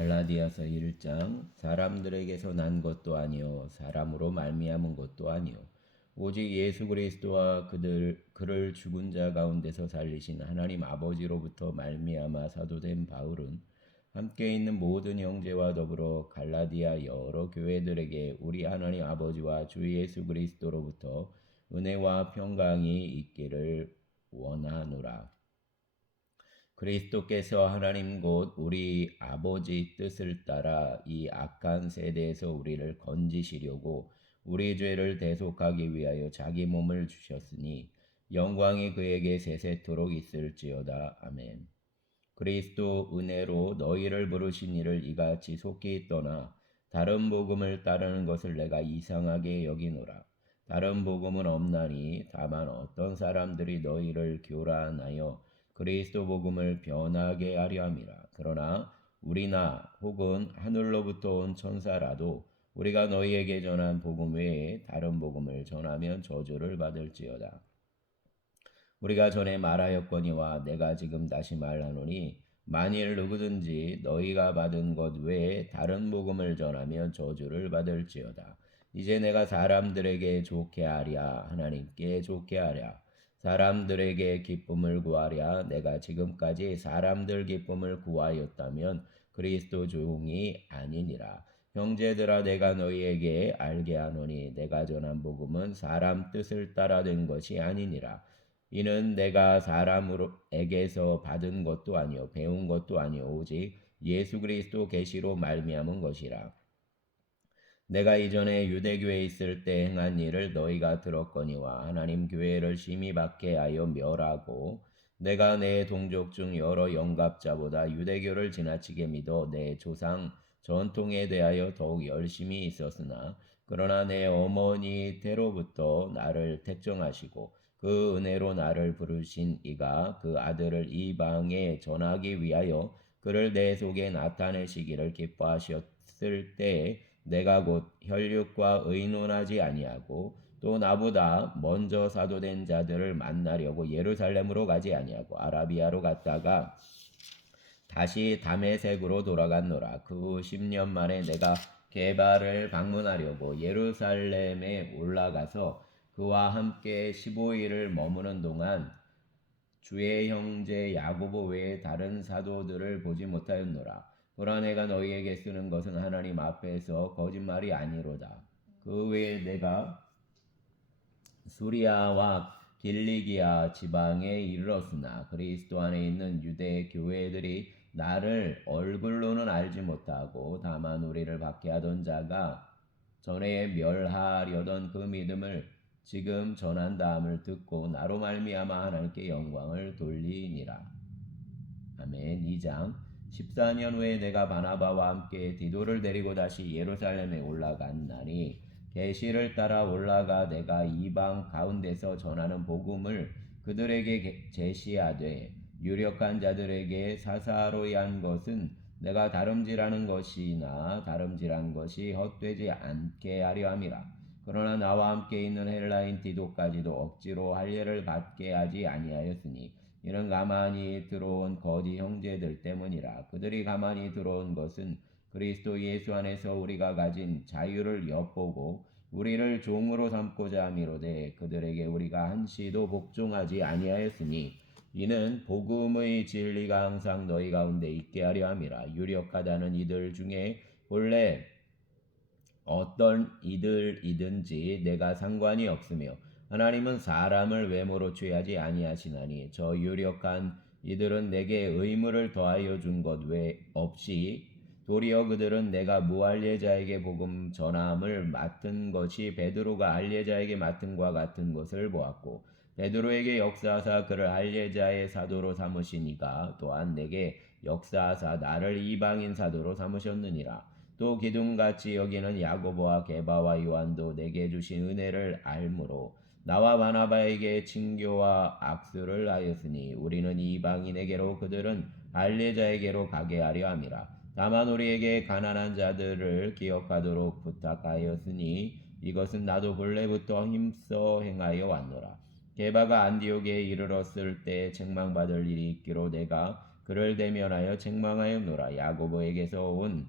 갈라디아서 1장 사람들에게서 난 것도 아니요 사람으로 말미암은 것도 아니요 오직 예수 그리스도와 그를 죽은 자 가운데서 살리신 하나님 아버지로부터 말미암아 사도된 바울은 함께 있는 모든 형제와 더불어 갈라디아 여러 교회들에게 우리 하나님 아버지와 주 예수 그리스도로부터 은혜와 평강이 있기를 원하노라. 그리스도께서 하나님 곧 우리 아버지 뜻을 따라 이 악한 세대에서 우리를 건지시려고 우리 죄를 대속하기 위하여 자기 몸을 주셨으니 영광이 그에게 세세토록 있을지어다. 아멘. 그리스도 은혜로 너희를 부르신 이를 이같이 속히 떠나 다른 복음을 따르는 것을 내가 이상하게 여기노라. 다른 복음은 없나니 다만 어떤 사람들이 너희를 교란하여 그리스도 복음을 변하게 하려 함이라. 그러나 우리나 혹은 하늘로부터 온 천사라도 우리가 너희에게 전한 복음 외에 다른 복음을 전하면 저주를 받을지어다. 우리가 전에 말하였거니와 내가 지금 다시 말하노니 만일 누구든지 너희가 받은 것 외에 다른 복음을 전하면 저주를 받을지어다. 이제 내가 사람들에게 좋게 하랴 하나님께 좋게 하랴 사람들에게 기쁨을 구하랴 내가 지금까지 사람들 기쁨을 구하였다면 그리스도 종이 아니니라. 형제들아 내가 너희에게 알게 하노니 내가 전한 복음은 사람 뜻을 따라 된 것이 아니니라. 이는 내가 사람에게서 받은 것도 아니요 배운 것도 아니요 오직 예수 그리스도 계시로 말미암은 것이라. 내가 이전에 유대교에 있을 때 행한 일을 너희가 들었거니와 하나님 교회를 심히 박해하여 멸하고 내가 내 동족 중 여러 영갑자보다 유대교를 지나치게 믿어 내 조상 전통에 대하여 더욱 열심히 있었으나 그러나 내 어머니 때로부터 나를 택정하시고 그 은혜로 나를 부르신 이가 그 아들을 이방에 전하기 위하여 그를 내 속에 나타내시기를 기뻐하셨을 때에 내가 곧 혈육과 의논하지 아니하고 또 나보다 먼저 사도된 자들을 만나려고 예루살렘으로 가지 아니하고 아라비아로 갔다가 다시 다메섹으로 돌아갔노라. 그 후 10년 만에 내가 게바를 방문하려고 예루살렘에 올라가서 그와 함께 15일을 머무는 동안 주의 형제 야고보 외에 다른 사도들을 보지 못하였노라. 보라 내가 너희에게 쓰는 것은 하나님 앞에서 거짓말이 아니로다. 그 외에 내가 수리아와 길리기아 지방에 이르렀으나 그리스도 안에 있는 유대 교회들이 나를 얼굴로는 알지 못하고 다만 우리를 박해하던 자가 전에 멸하려던 그 믿음을 지금 전한다함을 듣고 나로 말미암아 하나님께 영광을 돌리니라. 아멘. 2장 14년 후에 내가 바나바와 함께 디도를 데리고 다시 예루살렘에 올라갔나니 계시를 따라 올라가 내가 이방 가운데서 전하는 복음을 그들에게 제시하되 유력한 자들에게 사사로이 한 것은 내가 다름질하는 것이나 다름질한 것이 헛되지 않게 하려 함이라. 그러나 나와 함께 있는 헬라인 디도까지도 억지로 할례를 받게 하지 아니하였으니 이는 가만히 들어온 거짓 형제들 때문이라. 그들이 가만히 들어온 것은 그리스도 예수 안에서 우리가 가진 자유를 엿보고 우리를 종으로 삼고자 함이로되 그들에게 우리가 한시도 복종하지 아니하였으니 이는 복음의 진리가 항상 너희 가운데 있게 하려 함이라. 유력하다는 이들 중에 본래 어떤 이들이든지 내가 상관이 없으며 하나님은 사람을 외모로 취하지 아니하시나니 저 유력한 이들은 내게 의무를 더하여 준 것 외 없이 도리어 그들은 내가 무할례자에게 복음 전함을 맡은 것이 베드로가 할례자에게 맡은과 같은 것을 보았고 베드로에게 역사하사 그를 할례자의 사도로 삼으시니가 또한 내게 역사하사 나를 이방인 사도로 삼으셨느니라. 또 기둥같이 여기는 야고보와 게바와 요한도 내게 주신 은혜를 알므로 나와 바나바에게 친교와 악수를 하였으니 우리는 이방인에게로 그들은 할례자에게로 가게 하려 함이라. 다만 우리에게 가난한 자들을 기억하도록 부탁하였으니 이것은 나도 본래부터 힘써 행하여 왔노라. 게바가 안디옥에 이르렀을 때 책망받을 일이 있기로 내가 그를 대면하여 책망하였노라. 야고보에게서 온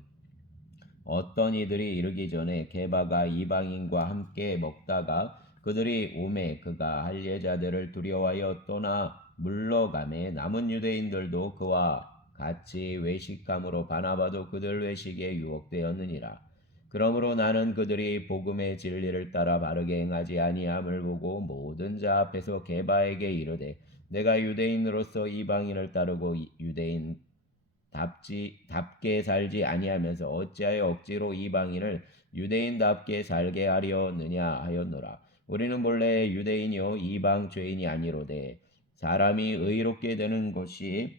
어떤 이들이 이르기 전에 게바가 이방인과 함께 먹다가 그들이 오매 그가 할례자들을 두려워하여 떠나 물러가매 남은 유대인들도 그와 같이 외식감으로 바나바도 그들 외식에 유혹되었느니라. 그러므로 나는 그들이 복음의 진리를 따라 바르게 행하지 아니함을 보고 모든 자 앞에서 게바에게 이르되 내가 유대인으로서 이방인을 따르고 유대인 답게 살지 아니하면서 어찌하여 억지로 이방인을 유대인답게 살게 하려느냐 하였노라. 우리는 본래 유대인이요 이방 죄인이 아니로되 사람이 의롭게 되는 것이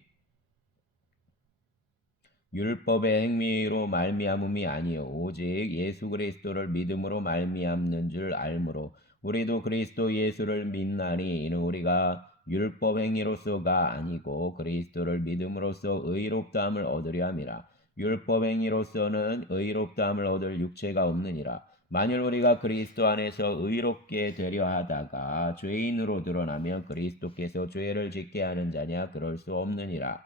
율법의 행위로 말미암음이 아니요 오직 예수 그리스도를 믿음으로 말미암는 줄 알므로 우리도 그리스도 예수를 믿나니 이는 우리가 율법 행위로서가 아니고 그리스도를 믿음으로써 의롭다함을 얻으려 함이라. 율법 행위로서는 의롭다함을 얻을 육체가 없느니라. 만일 우리가 그리스도 안에서 의롭게 되려 하다가 죄인으로 드러나면 그리스도께서 죄를 짓게 하는 자냐 그럴 수 없느니라.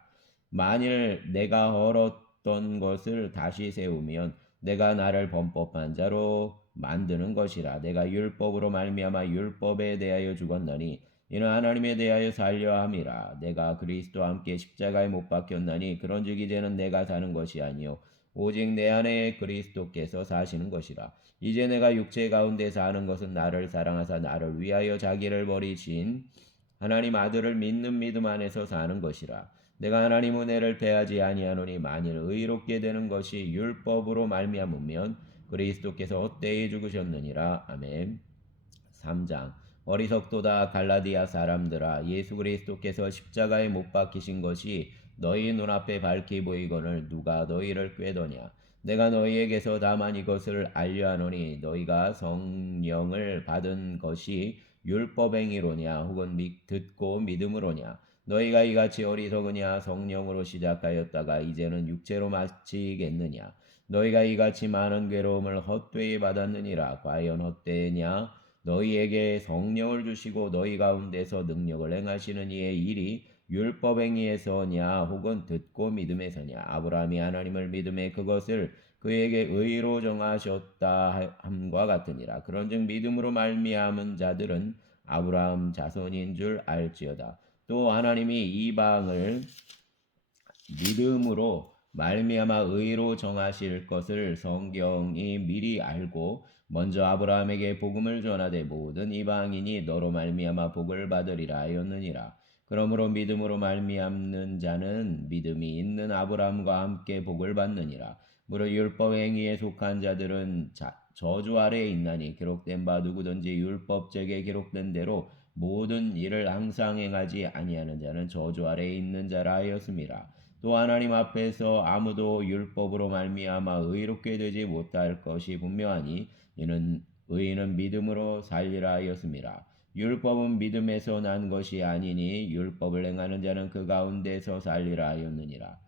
만일 내가 헐었던 것을 다시 세우면 내가 나를 범법한 자로 만드는 것이라. 내가 율법으로 말미암아 율법에 대하여 죽었나니 이는 하나님에 대하여 살려 함이라. 내가 그리스도와 함께 십자가에 못 박혔나니 그런즉 이제는 내가 사는 것이 아니요 오직 내 안에 그리스도께서 사시는 것이라. 이제 내가 육체 가운데 사는 것은 나를 사랑하사 나를 위하여 자기를 버리신 하나님 아들을 믿는 믿음 안에서 사는 것이라. 내가 하나님 은혜를 대하지 아니하노니 만일 의롭게 되는 것이 율법으로 말미암으면 그리스도께서 헛되이 죽으셨느니라. 아멘. 3장 어리석도다 갈라디아 사람들아 예수 그리스도께서 십자가에 못 박히신 것이 너희 눈앞에 밝히 보이거늘 누가 너희를 꾀더냐. 내가 너희에게서 다만 이것을 알려하노니 너희가 성령을 받은 것이 율법행위로냐 혹은 듣고 믿음으로냐. 너희가 이같이 어리석으냐. 성령으로 시작하였다가 이제는 육체로 마치겠느냐. 너희가 이같이 많은 괴로움을 헛되이 받았느니라. 과연 헛되냐. 너희에게 성령을 주시고 너희 가운데서 능력을 행하시는 이의 일이 율법행위에서냐 혹은 듣고 믿음에서냐. 아브라함이 하나님을 믿음에 그것을 그에게 의로 정하셨다 함과 같으니라. 그런즉 믿음으로 말미암은 자들은 아브라함 자손인 줄 알지어다. 또 하나님이 이방을 믿음으로 말미암아 의로 정하실 것을 성경이 미리 알고 먼저 아브라함에게 복음을 전하되 모든 이방인이 너로 말미암아 복을 받으리라 하였느니라. 그러므로 믿음으로 말미암는 자는 믿음이 있는 아브라함과 함께 복을 받느니라. 무릇 율법 행위에 속한 자들은 저주 아래에 있나니 기록된 바 누구든지 율법책에 기록된 대로 모든 일을 항상 행하지 아니하는 자는 저주 아래에 있는 자라 하였습니다. 또 하나님 앞에서 아무도 율법으로 말미암아 의롭게 되지 못할 것이 분명하니 이는 의인은 믿음으로 살리라 하였습니다. 율법은 믿음에서 난 것이 아니니 율법을 행하는 자는 그 가운데서 살리라 하였느니라.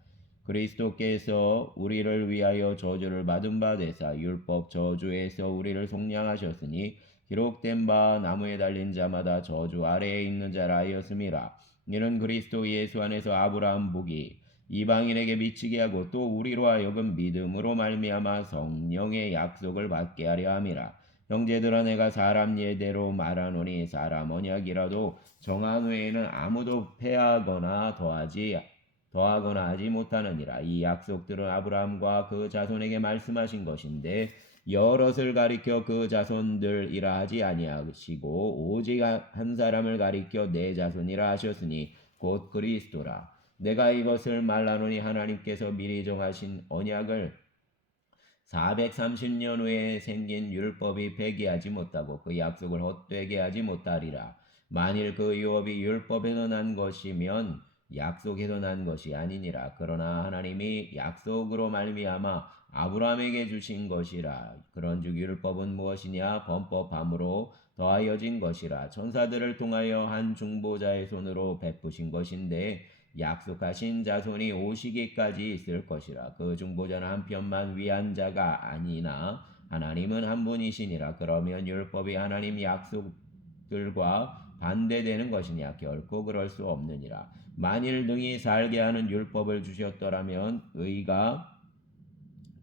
그리스도께서 우리를 위하여 저주를 받은 바 되사 율법 저주에서 우리를 속량하셨으니 기록된 바 나무에 달린 자마다 저주 아래에 있는 자라 하였음이라. 이는 그리스도 예수 안에서 아브라함 복이 이방인에게 미치게 하고 또 우리로 하여금 믿음으로 말미암아 성령의 약속을 받게 하려 함이라. 형제들아 내가 사람 예대로 말하노니 사람 언약이라도 정한 외에는 아무도 패하거나 더하거나 하지 못하느니라. 이 약속들은 아브라함과 그 자손에게 말씀하신 것인데 여럿을 가리켜 그 자손들이라 하지 아니하시고 오직 한 사람을 가리켜 내 자손이라 하셨으니 곧 그리스도라. 내가 이것을 말하노니 하나님께서 미리 정하신 언약을 430년 후에 생긴 율법이 폐기하지 못하고 그 약속을 헛되게 하지 못하리라. 만일 그 유업이 율법에서 난 것이면 약속에서 난 것이 아니니라. 그러나 하나님이 약속으로 말미암아 아브라함에게 주신 것이라. 그런즉 율법은 무엇이냐? 범법함으로 더하여진 것이라. 천사들을 통하여 한 중보자의 손으로 베푸신 것인데 약속하신 자손이 오시기까지 있을 것이라. 그 중보자는 한 편만 위한 자가 아니나 하나님은 한 분이시니라. 그러면 율법이 하나님 약속들과 반대되는 것이냐? 결코 그럴 수 없느니라. 만일 능히 살게 하는 율법을 주셨더라면 의가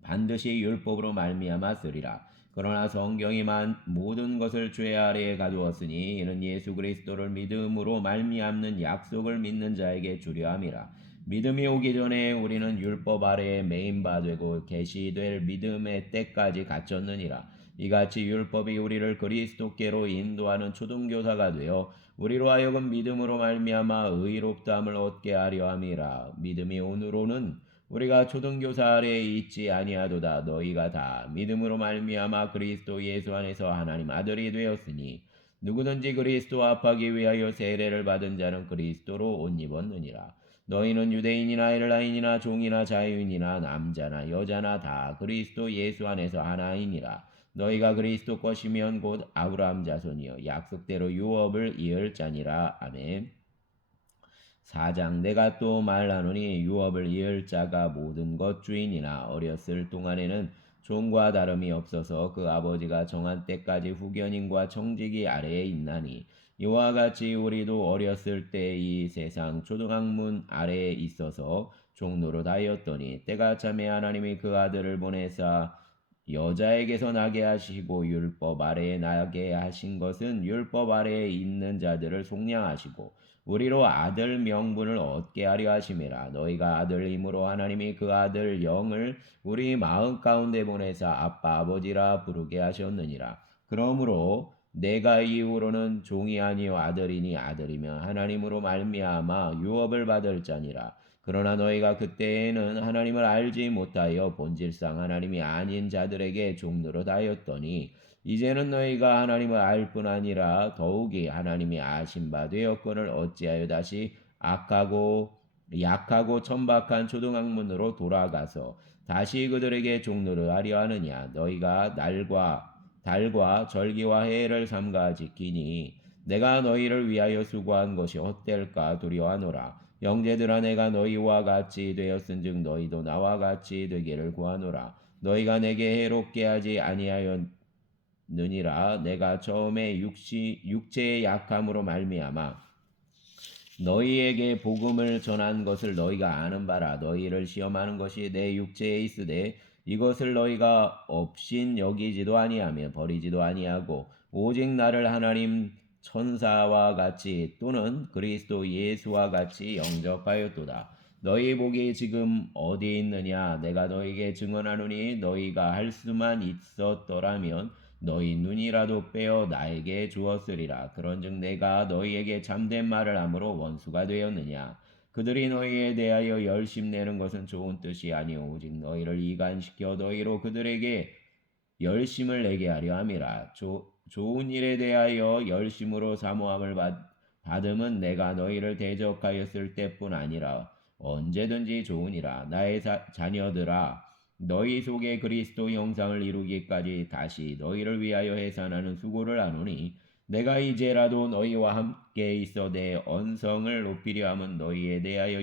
반드시 율법으로 말미암아 쓰리라. 그러나 성경이 모든 것을 죄 아래에 가두었으니 이는 예수 그리스도를 믿음으로 말미암는 약속을 믿는 자에게 주려 함이라. 믿음이 오기 전에 우리는 율법 아래에 매인 바 되고 계시될 믿음의 때까지 갇혔느니라. 이같이 율법이 우리를 그리스도께로 인도하는 초등교사가 되어 우리로 하여금 믿음으로 말미암아 의롭다함을 얻게 하려 함이라. 믿음이 오늘로는 우리가 초등교사 아래에 있지 아니하도다. 너희가 다 믿음으로 말미암아 그리스도 예수 안에서 하나님 아들이 되었으니 누구든지 그리스도와 합하기 위하여 세례를 받은 자는 그리스도로 옷 입었느니라. 너희는 유대인이나 헬라인이나 종이나 자유인이나 남자나 여자나 다 그리스도 예수 안에서 하나이니라. 너희가 그리스도 것이면 곧 아브라함 자손이여 약속대로 유업을 이을 자니라. 아멘. 4장 내가 또 말하노니 유업을 이을 자가 모든 것 주인이나 어렸을 동안에는 종과 다름이 없어서 그 아버지가 정한 때까지 후견인과 청지기 아래에 있나니 이와 같이 우리도 어렸을 때 이 세상 초등학문 아래에 있어서 종노릇 하였더니 때가 참에 하나님이 그 아들을 보내사 여자에게서 나게 하시고 율법 아래에 나게 하신 것은 율법 아래에 있는 자들을 속량하시고 우리로 아들 명분을 얻게 하려 하심이라. 너희가 아들임으로 하나님이 그 아들 영을 우리 마음 가운데 보내사 아빠 아버지라 부르게 하셨느니라. 그러므로 내가 이후로는 종이 아니요 아들이니 아들이며 하나님으로 말미암아 유업을 받을 자니라. 그러나 너희가 그때에는 하나님을 알지 못하여 본질상 하나님이 아닌 자들에게 종노릇 하였더니 이제는 너희가 하나님을 알 뿐 아니라 더욱이 하나님이 아신 바 되었거늘 어찌하여 다시 악하고 약하고 천박한 초등학문으로 돌아가서 다시 그들에게 종노릇 하려 하느냐. 너희가 달과 절기와 해를 삼가 지키니 내가 너희를 위하여 수고한 것이 헛될까 두려워하노라. 형제들아 내가 너희와 같이 되었은즉 너희도 나와 같이 되기를 구하노라. 너희가 내게 해롭게 하지 아니하였느니라. 내가 처음에 육체의 약함으로 말미암아 너희에게 복음을 전한 것을 너희가 아는 바라. 너희를 시험하는 것이 내 육체에 있으되 이것을 너희가 업신 여기지도 아니하며 버리지도 아니하고 오직 나를 하나님 천사와 같이 또는 그리스도 예수와 같이 영접하였도다. 너희 복이 지금 어디 있느냐? 내가 너희에게 증언하노니 너희가 할 수만 있었더라면 너희 눈이라도 빼어 나에게 주었으리라. 그런즉 내가 너희에게 참된 말을 함으로 원수가 되었느냐? 그들이 너희에 대하여 열심내는 것은 좋은 뜻이 아니오 오직 너희를 이간시켜 너희로 그들에게 열심을 내게 하려 함이라. 좋은 일에 대하여 열심으로 사모함을 받음은 내가 너희를 대적하였을 때뿐 아니라 언제든지 좋으니라. 나의 자녀들아 너희 속에 그리스도 형상을 이루기까지 다시 너희를 위하여 해산하는 수고를 하노니 내가 이제라도 너희와 함께 있어 내 언성을 높이려 함은 너희에 대하여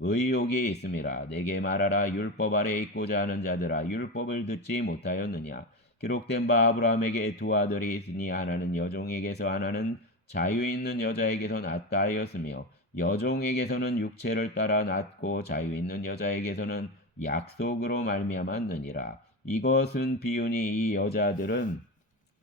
의욕이 있음이라. 내게 말하라. 율법 아래에 있고자 하는 자들아 율법을 듣지 못하였느냐. 기록된 바 아브라함에게 두 아들이 있으니 하나는 여종에게서 하나는 자유 있는 여자에게서 낳다 하였으며 여종에게서는 육체를 따라 낳고 자유 있는 여자에게서는 약속으로 말미암았느니라. 이것은 비유니 이 여자들은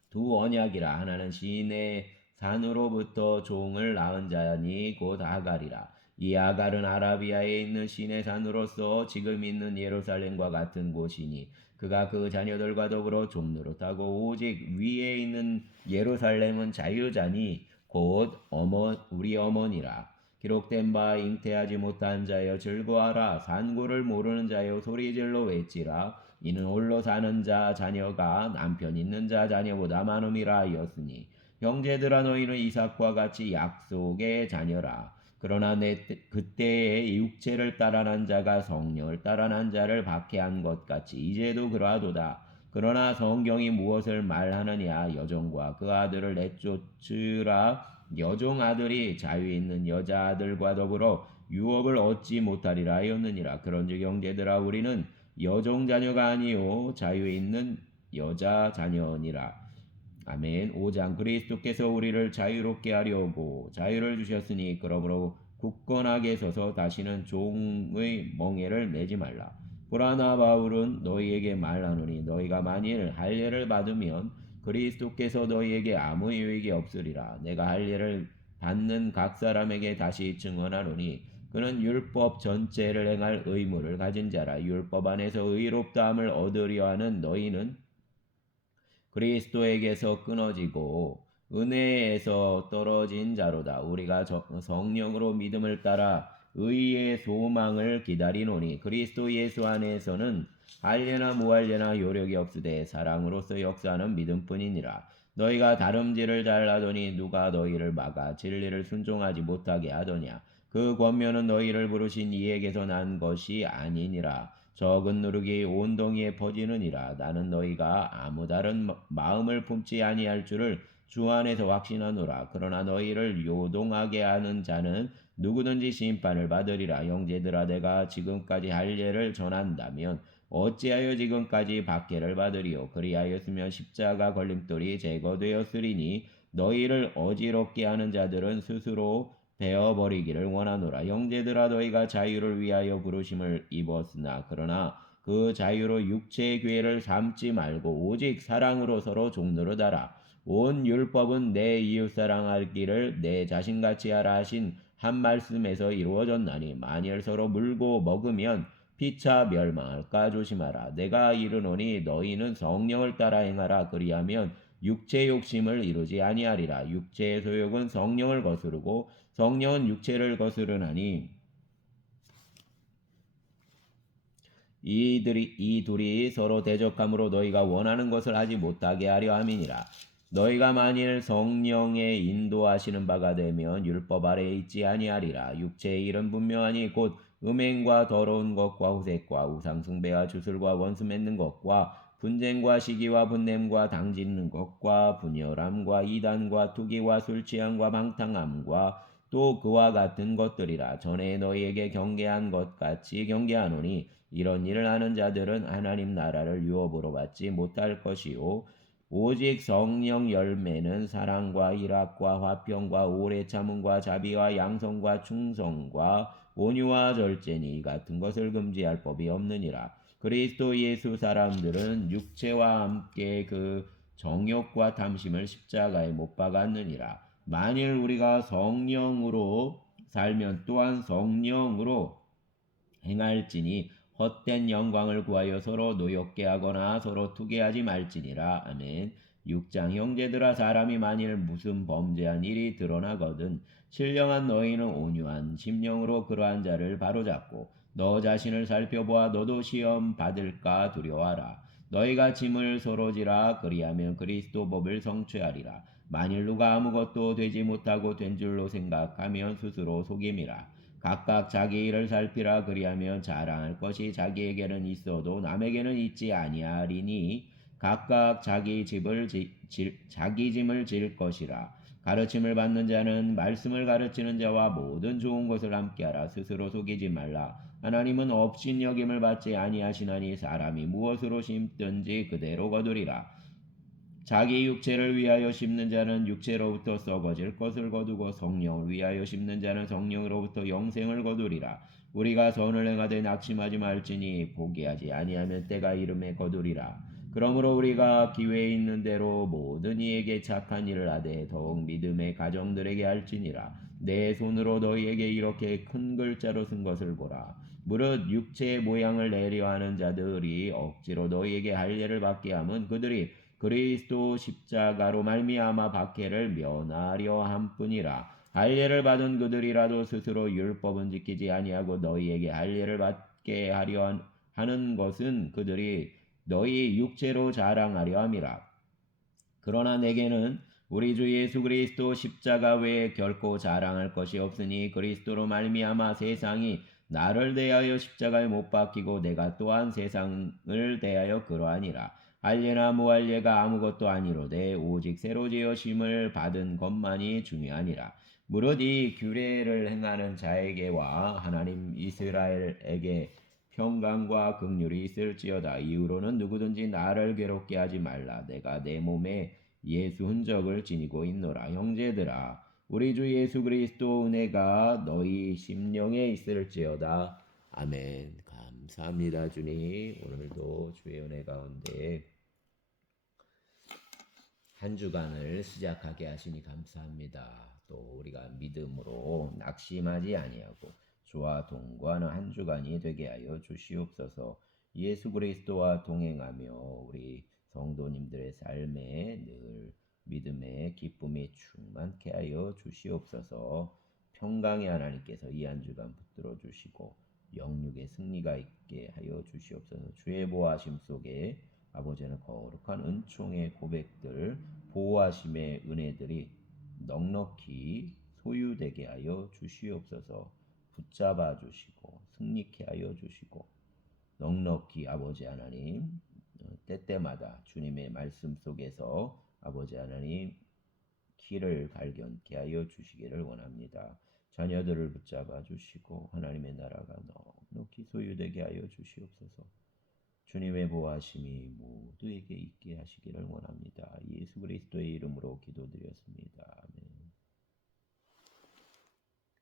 두 언약이라. 하나는 시내 산으로부터 종을 낳은 자니 곧 아갈이라. 이 아갈은 아라비아에 있는 시내 산으로서 지금 있는 예루살렘과 같은 곳이니 그가 그 자녀들과 더불어 종노릇하고 오직 위에 있는 예루살렘은 자유자니 곧 우리 어머니라. 기록된 바 잉태하지 못한 자여 즐거워하라. 산고를 모르는 자여 소리질러 외치라. 이는 홀로 사는 자 자녀가 남편 있는 자 자녀보다 많음이라 하였으니 형제들아 너희는 이삭과 같이 약속의 자녀라. 그러나 그때에 육체를 따라 난 자가 성령을 따라 난 자를 박해한 것 같이 이제도 그러하도다. 그러나 성경이 무엇을 말하느냐. 여종과 그 아들을 내쫓으라. 여종 아들이 자유 있는 여자 아들과 더불어 유업을 얻지 못하리라 하였느니라. 그런즉 형제들아 우리는 여종 자녀가 아니요 자유 있는 여자 자녀니라. 아멘. 5장 그리스도께서 우리를 자유롭게 하려고 자유를 주셨으니 그러므로 굳건하게 서서 다시는 종의 멍에를 매지 말라. 보라나 바울은 너희에게 말하노니 너희가 만일 할례를 받으면 그리스도께서 너희에게 아무 유익이 없으리라. 내가 할례를 받는 각 사람에게 다시 증언하노니 그는 율법 전체를 행할 의무를 가진 자라. 율법 안에서 의롭다함을 얻으려 하는 너희는 그리스도에게서 끊어지고 은혜에서 떨어진 자로다. 우리가 성령으로 믿음을 따라 의의 소망을 기다리노니 그리스도 예수 안에서는 할례나 무할례나 요력이 없으되 사랑으로서 역사하는 믿음뿐이니라. 너희가 다름질을 잘하더니 누가 너희를 막아 진리를 순종하지 못하게 하더냐. 그 권면은 너희를 부르신 이에게서 난 것이 아니니라. 적은 누룩이 온 동이에 퍼지느니라. 나는 너희가 아무 다른 마음을 품지 아니할 줄을 주 안에서 확신하노라. 그러나 너희를 요동하게 하는 자는 누구든지 심판을 받으리라. 형제들아, 내가 지금까지 할례를 전한다면 어찌하여 지금까지 박해를 받으리요. 그리하였으면 십자가 걸림돌이 제거되었으리니 너희를 어지럽게 하는 자들은 스스로 베어버리기를 원하노라. 형제들아, 너희가 자유를 위하여 부르심을 입었으나 그러나 그 자유로 육체의 기회를 삼지 말고 오직 사랑으로 서로 종노릇하라. 온 율법은 내 이웃 사랑하기를 내 자신같이 하라 하신 한 말씀에서 이루어졌나니 만일 서로 물고 먹으면 피차 멸망할까 조심하라. 내가 이르노니 너희는 성령을 따라 행하라. 그리하면 육체 욕심을 이루지 아니하리라. 육체의 소욕은 성령을 거스르고 성령은 육체를 거스르나니 이 둘이 서로 대적함으로 너희가 원하는 것을 하지 못하게 하려 함이니라. 너희가 만일 성령의 인도하시는 바가 되면 율법 아래에 있지 아니하리라. 육체의 일은 분명하니 곧 음행과 더러운 것과 후색과 우상숭배와 주술과 원수 맺는 것과 분쟁과 시기와 분냄과 당짓는 것과 분열함과 이단과 투기와 술취함과 방탕함과 또 그와 같은 것들이라. 전에 너희에게 경계한 것 같이 경계하노니 이런 일을 하는 자들은 하나님 나라를 유업으로 받지 못할 것이요 오직 성령 열매는 사랑과 희락과 화평과 오래 참음과 자비와 양성과 충성과 온유와 절제니 이 같은 것을 금지할 법이 없느니라. 그리스도 예수 사람들은 육체와 함께 그 정욕과 탐심을 십자가에 못 박았느니라. 만일 우리가 성령으로 살면 또한 성령으로 행할지니 헛된 영광을 구하여 서로 노엽게 하거나 서로 투게하지 말지니라. 아멘. 6장 형제들아, 사람이 만일 무슨 범죄한 일이 드러나거든 신령한 너희는 온유한 심령으로 그러한 자를 바로잡고 너 자신을 살펴보아 너도 시험 받을까 두려워하라. 너희가 짐을 서로 지라. 그리하면 그리스도 법을 성취하리라. 만일 누가 아무것도 되지 못하고 된 줄로 생각하면 스스로 속임이라. 각각 자기 일을 살피라. 그리하면 자랑할 것이 자기에게는 있어도 남에게는 있지 아니하리니 각각 자기 짐을 질 것이라. 가르침을 받는 자는 말씀을 가르치는 자와 모든 좋은 것을 함께하라. 스스로 속이지 말라. 하나님은 업신여김을 받지 아니하시나니 사람이 무엇으로 심든지 그대로 거두리라. 자기 육체를 위하여 심는 자는 육체로부터 썩어질 것을 거두고 성령을 위하여 심는 자는 성령으로부터 영생을 거두리라. 우리가 선을 행하되 낙심하지 말지니 포기하지 아니하면 때가 이름에 거두리라. 그러므로 우리가 기회 있는 대로 모든 이에게 착한 일을 하되 더욱 믿음의 가정들에게 할지니라. 내 손으로 너희에게 이렇게 큰 글자로 쓴 것을 보라. 무릇 육체의 모양을 내려 하는 자들이 억지로 너희에게 할례를 받게 함은 그들이 그리스도 십자가로 말미암아 박해를 면하려 함뿐이라. 할례를 받은 그들이라도 스스로 율법은 지키지 아니하고 너희에게 할례를 받게 하려 하는 것은 그들이 너희 육체로 자랑하려 함이라. 그러나 내게는 우리 주 예수 그리스도 십자가 외에 결코 자랑할 것이 없으니 그리스도로 말미암아 세상이 나를 대하여 십자가에 못 박히고 내가 또한 세상을 대하여 그러하니라. 할례나 무할례가 아무것도 아니로되 오직 새로 지으심을 받은 것만이 중요하니라. 무릇 이 규례를 행하는 자에게와 하나님 이스라엘에게 평강과 긍휼이 있을지어다. 이후로는 누구든지 나를 괴롭게 하지 말라. 내가 내 몸에 예수 흔적을 지니고 있노라. 형제들아, 우리 주 예수 그리스도 은혜가 너희 심령에 있을지어다. 아멘. 감사합니다, 주님. 오늘도 주의 은혜 가운데 한 주간을 시작하게 하시니 감사합니다. 또 우리가 믿음으로 낙심하지 아니하고 주와 동거하는 한 주간이 되게 하여 주시옵소서. 예수 그리스도와 동행하며 우리 성도님들의 삶에 늘 믿음의 기쁨이 충만케 하여 주시옵소서. 평강의 하나님께서 이 한 주간 붙들어 주시고 영육의 승리가 있게 하여 주시옵소서. 주의 보호하심 속에 아버지는 거룩한 은총의 고백들, 보호하심의 은혜들이 넉넉히 소유되게 하여 주시옵소서. 붙잡아 주시고 승리케 하여 주시고 넉넉히 아버지 하나님 때때마다 주님의 말씀 속에서 아버지 하나님 길을 발견케 하여 주시기를 원합니다. 자녀들을 붙잡아 주시고 하나님의 나라가 넉넉히 소유되게 하여 주시옵소서. 주님의 보호하심이 모두에게 있게 하시기를 원합니다. 예수 그리스도의 이름으로 기도드렸습니다.